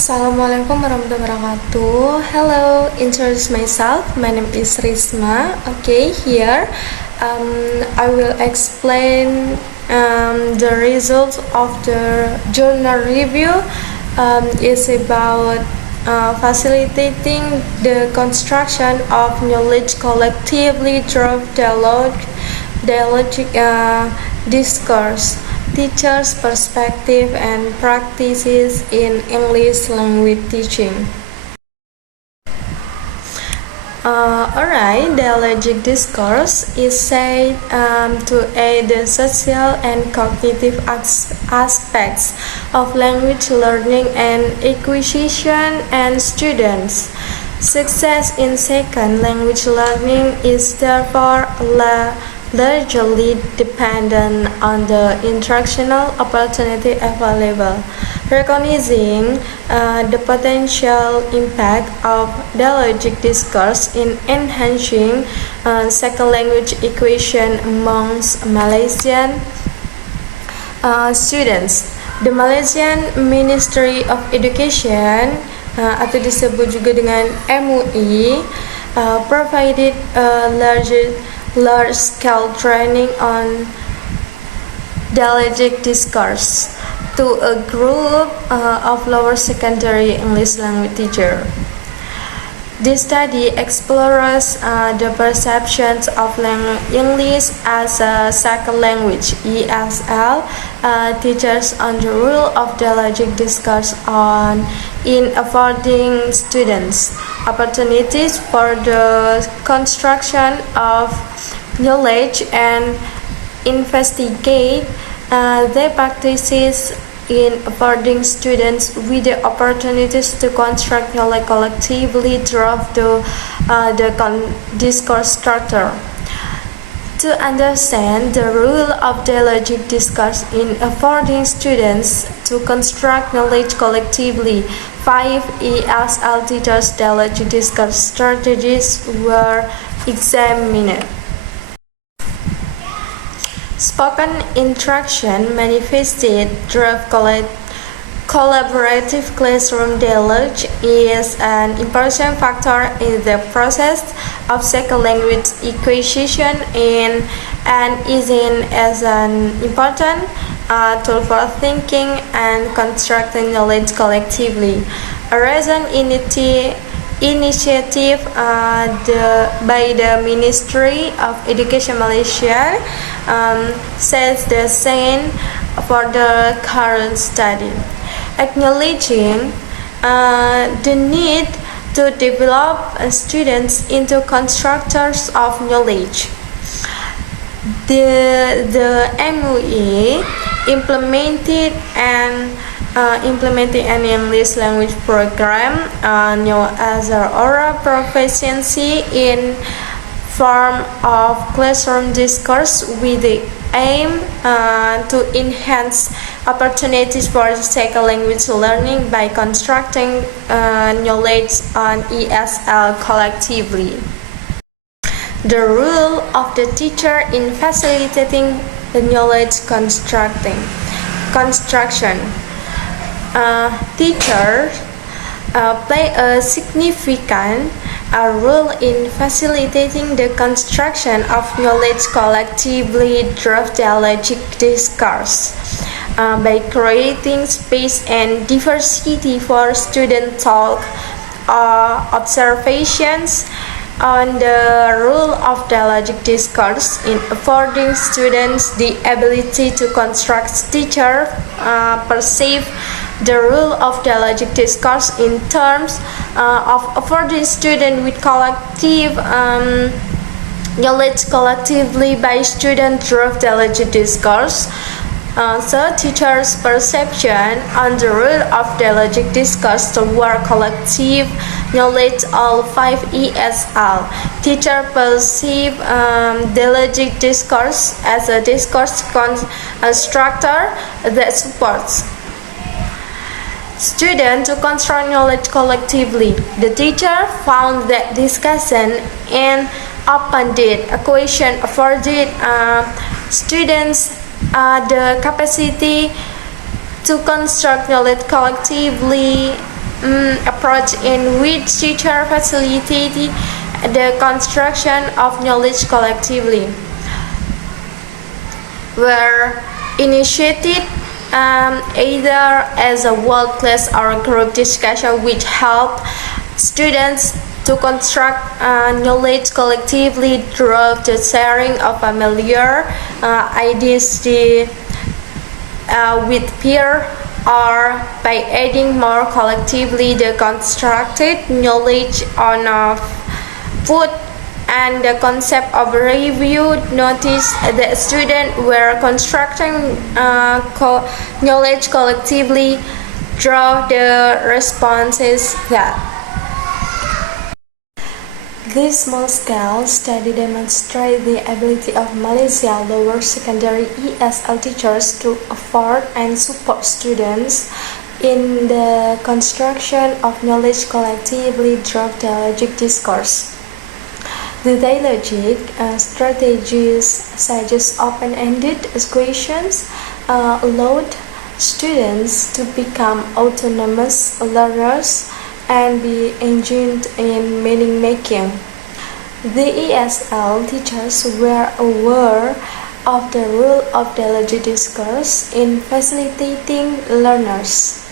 Assalamualaikum warahmatullahi wabarakatuh. Hello, introduce myself. My name is Risma. Okay, here I will explain the results of the journal review. Is about facilitating the construction of knowledge collectively through dialogic discourse. Teachers' perspective and practices in English language teaching. Alright, dialogic discourse is said to aid the social and cognitive aspects of language learning and acquisition and students. Success in second language learning is therefore largely dependent on the instructional opportunity available. Recognizing the potential impact of dialogic discourse in enhancing second language acquisition amongst Malaysian students. The Malaysian Ministry of Education atau disebut juga dengan MUI provided a large-scale training on dialogic discourse to a group of lower secondary English language teachers. This study explores the perceptions of English as a second language (ESL) teachers on the role of dialogic discourse in affording students opportunities for the construction of knowledge and investigate their practices in affording students with the opportunities to construct knowledge collectively through the discourse structure. To understand the role of dialogic discourse in affording students to construct knowledge collectively, 5 ESL teachers' dialogic discourse strategies were examined. Spoken interaction manifested through collaborative classroom dialogue is an important factor in the process of second language acquisition and is seen as an important tool for thinking and constructing knowledge collectively. A recent initiative by the Ministry of Education Malaysia sets the scene for the current study. Acknowledging the need to develop students into constructors of knowledge, the MUE implemented an English language program known as oral proficiency in form of classroom discourse with the aim to enhance opportunities for second language learning by constructing knowledge on ESL collectively. The role of the teacher in facilitating the knowledge construction. Teachers play a significant role in facilitating the construction of knowledge collectively through dialogic discourse by creating space and diversity for student talk or observations on the role of dialogic discourse in affording students the ability to construct. Teachers perceive the role of dialogic discourse in terms of affording students with collective knowledge collectively by students through dialogic discourse. So teachers' perception on the role of dialogic discourse toward collective knowledge, all 5 ESL. Teachers perceive dialogic discourse as a discourse constructor that supports students to construct knowledge collectively. The teacher found that discussion and open-ended question afforded students the capacity to construct knowledge collectively approach in which teachers facilitate the construction of knowledge collectively were initiated either as a world-class or group discussion which help students to construct knowledge collectively through the sharing of familiar ideas with peer or by adding more collectively the constructed knowledge on food and the concept of review. Notice that students were constructing knowledge collectively through the responses that this small-scale study demonstrates the ability of Malaysia lower secondary ESL teachers to afford and support students in the construction of knowledge collectively through dialogic discourse. The dialogic strategies such as open-ended questions allowed students to become autonomous learners and be engaged in meaning-making. The ESL teachers were aware of the role of dialogic discourse in facilitating learners'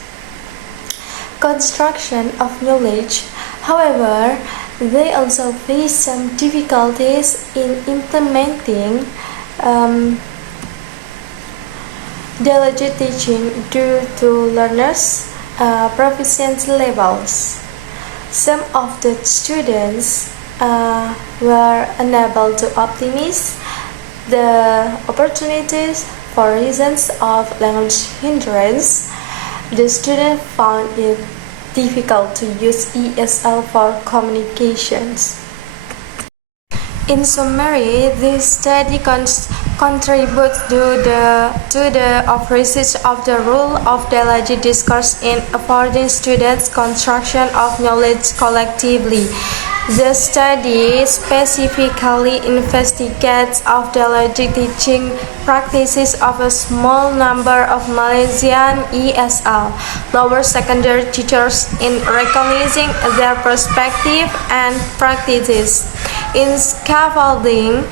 construction of knowledge. However, they also face some difficulties in implementing dialogic teaching due to learners' proficiency levels. Some of the students were unable to optimize the opportunities for reasons of language hindrance. The students found it difficult to use ESL for communications. In summary, this study contributes to the research of the role of dialogic discourse in affording students construction of knowledge collectively. The study specifically investigates of dialogic teaching practices of a small number of Malaysian ESL lower secondary teachers in recognizing their perspective and practices. In scaffolding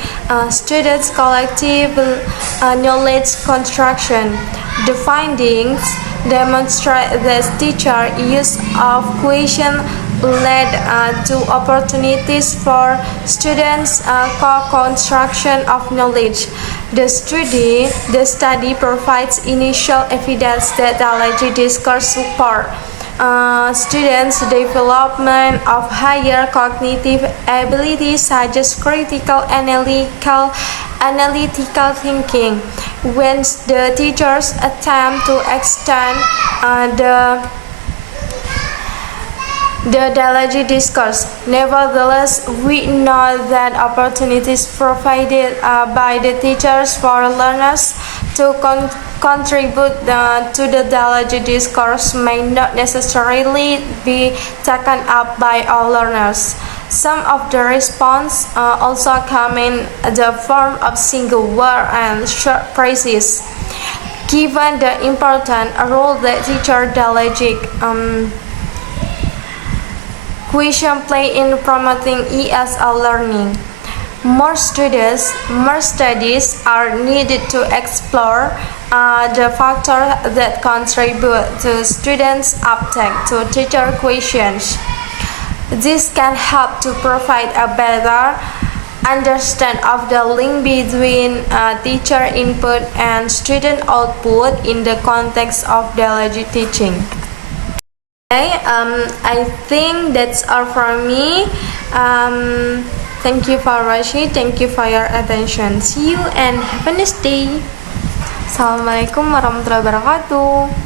students' collective knowledge construction, the findings demonstrate that teacher use of question led to opportunities for students' co-construction of knowledge. The study provides initial evidence that dialogic discourse support students' development of higher cognitive abilities such as critical analytical thinking. When the teachers attempt to extend the dialogic discourse. Nevertheless, we know that opportunities provided by the teachers for learners to contribute to the dialogic discourse may not necessarily be taken up by all learners. Some of the response also come in the form of single word and short phrases. Given the important role that teacher dialogic question play in promoting ESL learning, more studies are needed to explore the factors that contribute to students' uptake to teacher questions. This can help to provide a better understanding of the link between teacher input and student output in the context of dialogic teaching. Okay, I think that's all from me. Thank you for watching. Thank you for your attention. See you and have a nice day. Assalamualaikum warahmatullahi wabarakatuh.